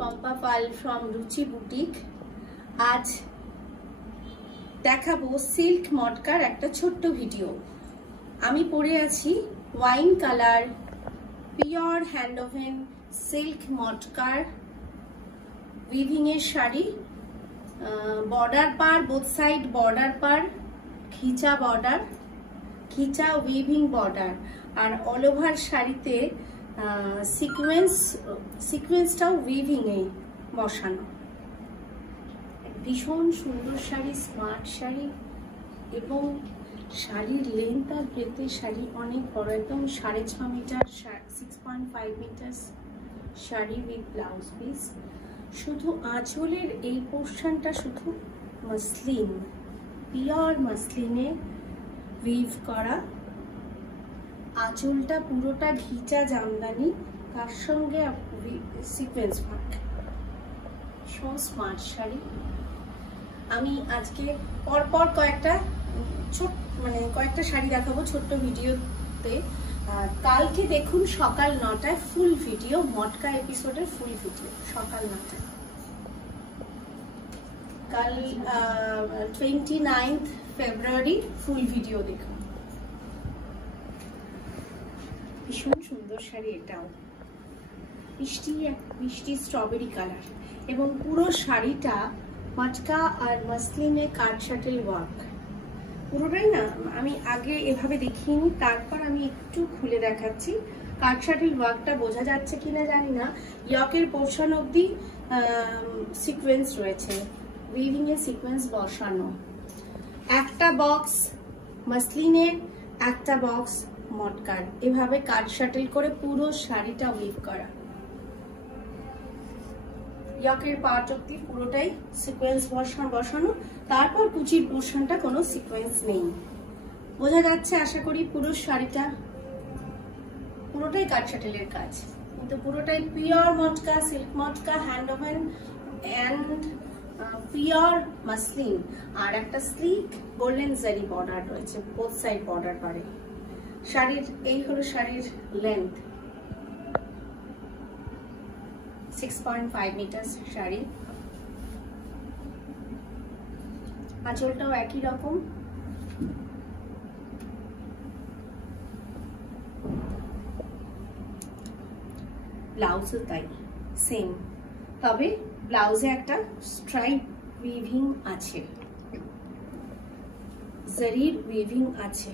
পম্পা পাল from রুচি boutique. আজ দেখাবো সিল্ক মটকার একটা ছোট্ট ভিডিও। আমি পরে আছি wine colour pure hand woven silk মটকার উইভিং এর শাড়ি। বর্ডার পার, বোথ সাইড বর্ডার পার, খিচা উইভিং বর্ডার, আর অল ওভার শাড়িতে সিকোয়েন্সটাও উইভিং এ বসানো। ভীষণ সুন্দর শাড়ি, স্মার্ট শাড়ি, এবং শাড়ির লেন্থ আর ব্রেথে শাড়ি অনেক বড়, একদম 6.5 metre, 6.5 metre sari with blouse piece. শুধু আঁচলের এই পোর্শনটা শুধু মসলিন, পিওর মসলিনে উইভ করা। আঁচলটা পুরোটা ঘিচা জামদানি, তার সঙ্গে sequence work. So smart sari. আমি আজকে পরপর কয়েকটা শাড়ি দেখাবো ছোট্ট ভিডিওতে। কালকে দেখুন সকাল 9টায় ফুল ভিডিও, মটকা এপিসোডের ফুল ভিডিও সকাল 9টায়। কাল 29 ফেব্রুয়ারি ফুল ভিডিও দেখুন। ভীষণ সুন্দর শাড়ি, এটাও মিষ্টি স্ট্রবেরি কালার, এবং পুরো শাড়িটা মটকা আর মসলিনে কাট শাটেল ওয়ার্ক পুরোটাই না। আমি আগে এভাবে দেখিনি, তারপর আমি একটু খুলে দেখাচ্ছি। কাট শাটেল ওয়ার্কটা বোঝা যাচ্ছে কিনা জানি না। ইয়কের পোর্শন অবধি সিকোয়েন্স রয়েছে, উইভিং এর সিকোয়েন্স বসানো। একটা বক্স মসলিনের, একটা বক্স মটকার, এভাবে কাট শাটেল করে পুরো শাড়িটা উইভ করা। ইয়কের পার্ট অবধি পুরোটাই সিকোয়েন্স বসানো, তারপর কুচির পোর্শনটা কোনো সিকোয়েন্স নেই। বোঝা যাচ্ছে আশা করি। পুরো শাড়িটা পুরোটাই কাট শাটেলের কাজ, কিন্তু পুরোটাই পিওর মটকা, সিল্ক মটকা, hand woven and pure muslin. আর একটা স্লিক গোল্ডেন জারি বর্ডার রয়েছে, বোথ সাইড বর্ডার পারে। শাড়ির এই হলো শাড়ির লেন্থ, 6.5 মিটার শাড়ি। আঁচলটাও একই রকম, ব্লাউজও তাই সেম, তবে ব্লাউজে একটা স্ট্রাইপ উইভিং আছে, জারির উইভিং আছে।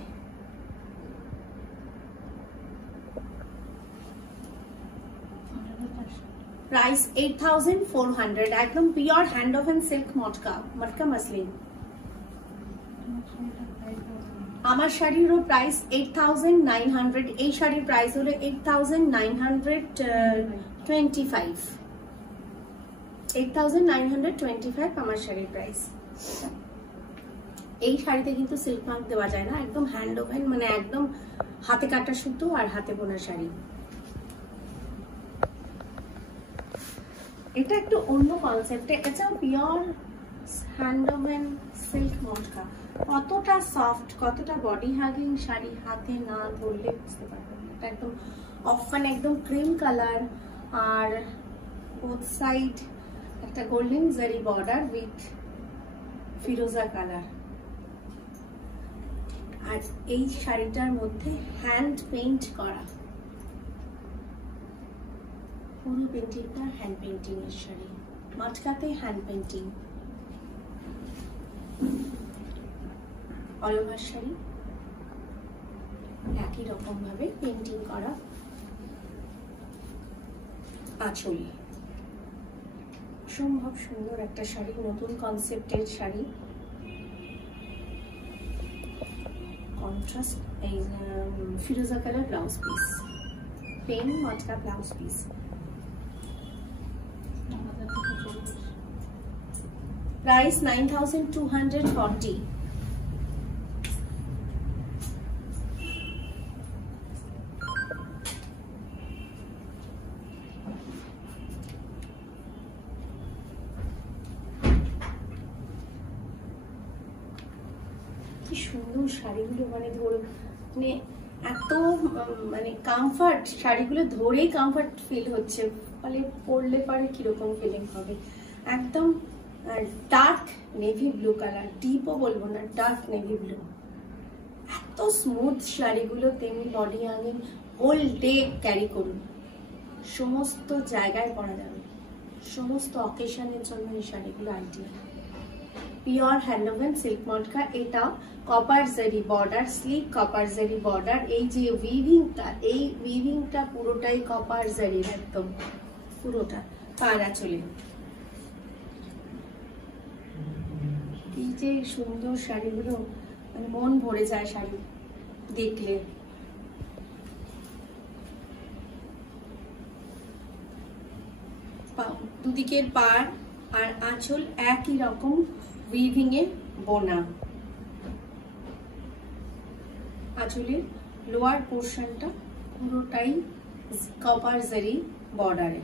প্রাইস 8400, একদম পিওর হ্যান্ড ওভেন সিল্ক মটকা মাসলিন। আমার শাড়িরও প্রাইস 8900, এই শাড়ির প্রাইস হলো 8925, 8925 আমার শাড়ির প্রাইস। এই শাড়িতে কিন্তু সিল্ক মার্ক দেওয়া যায় না, একদম হ্যান্ড ওভেন, মানে একদম হাতে কাটা সুতো আর হাতে বোনা শাড়ি। এটা একটু অন্য কনসেপ্টে, এটাও পিওর হ্যান্ড ওভেন সিল্ক মটকা। কতটা সফট, কতটা বডি হাগিং শাড়ি, হাতে না ধরলে বুঝতে পারবেন। এটা একদম অফান, একদম ক্রিম কালার, আর বোথ সাইড একটা golden zari border with Firoza colour. আর এই শাড়িটার মধ্যে হ্যান্ড পেইন্ট করা, পুরো পেন্টিংটা হ্যান্ড পেন্টিং এর শাড়ি, মটকাতে hand painting. All over sari একই রকম ভাবে পেন্টিং করা। আঁচল অসম্ভব সুন্দর একটা শাড়ি, নতুন কনসেপ্টের শাড়ি। কন্ট্রাস্ট এই ফিরোজা কালার ব্লাউজ পিস, পেন মটকা ব্লাউজ পিস। প্রাইস 9240। কি সুন্দর শাড়িগুলো, মানে এত মানে কমফর্ট, শাড়িগুলো ধরেই কমফর্ট ফিল হচ্ছে, ফলে পরলে পরে কিরকম ফিলিং হবে। একদম ডার্ক নেভি ব্লু কালার, ডিপও বলবো না, ডার্ক নেভি ব্লু। এত স্মুথ শাড়িগুলো, তেমনি বডি হাঙ্গিং, হোল ডে ক্যারি করুন, সমস্ত জায়গায় পরা যাবে, সমস্ত অকেশনের জন্য এই শাড়িগুলো আইডিয়াল। পিওর হ্যান্ডলুম সিল্ক মটকা, এটা copper zari border, slick copper zari border. এই যে উইভিংটা, এই উইভিংটা পুরোটাই কপার জারির, একদম পুরোটা পাড়া চলে। এই যে সুন্দর শাড়িগুলো, মানে মন ভরে যায় শাড়ি দেখলে। দুদিকের পাড় আর আঁচল একই রকম উইভিং এ বোনা। আঁচলের লোয়ার পোর্শনটা পুরোটাই কপার জারি বর্ডারে।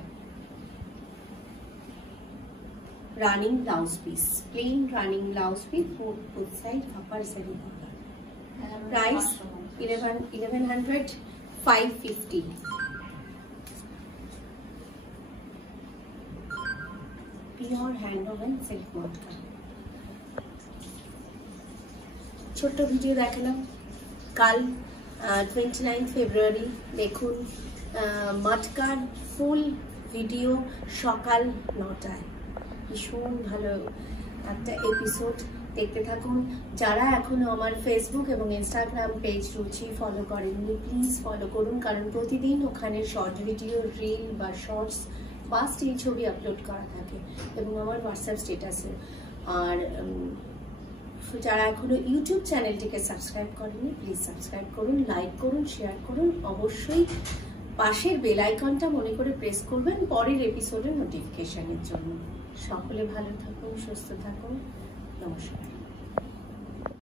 Running blouse piece, plain running blouse piece, both side copper zari border. Price 1100, 550। Pure handloom silk মটকা। ছোট্ট ভিডিও দেখালাম। কাল 29 ফেব্রুয়ারি দেখুন মটকার ফুল ভিডিও সকাল 9টায়। ভীষণ ভালো একটা এপিসোড, দেখতে থাকুন। যারা এখনো আমার ফেসবুক এবং ইনস্টাগ্রাম পেজ রুচি ফলো করেননি, প্লিজ ফলো করুন, কারণ প্রতিদিন ওখানে শর্ট ভিডিও, রিল বা শর্টস বা স্টিল ছবি আপলোড করা থাকে, এবং আমার হোয়াটসঅ্যাপ স্ট্যাটাসে। আর যারা এখনো ইউটিউব চ্যানেলটিকে সাবস্ক্রাইব করেননি, প্লিজ সাবস্ক্রাইব করুন, লাইক করুন, শেয়ার করুন। অবশ্যই পাশের বেল আইকনটা মনে করে প্রেস করবেন পরের এপিসোডের নোটিফিকেশনের জন্য। সকলে ভালো থাকুন, সুস্থ থাকুন, নমস্কার।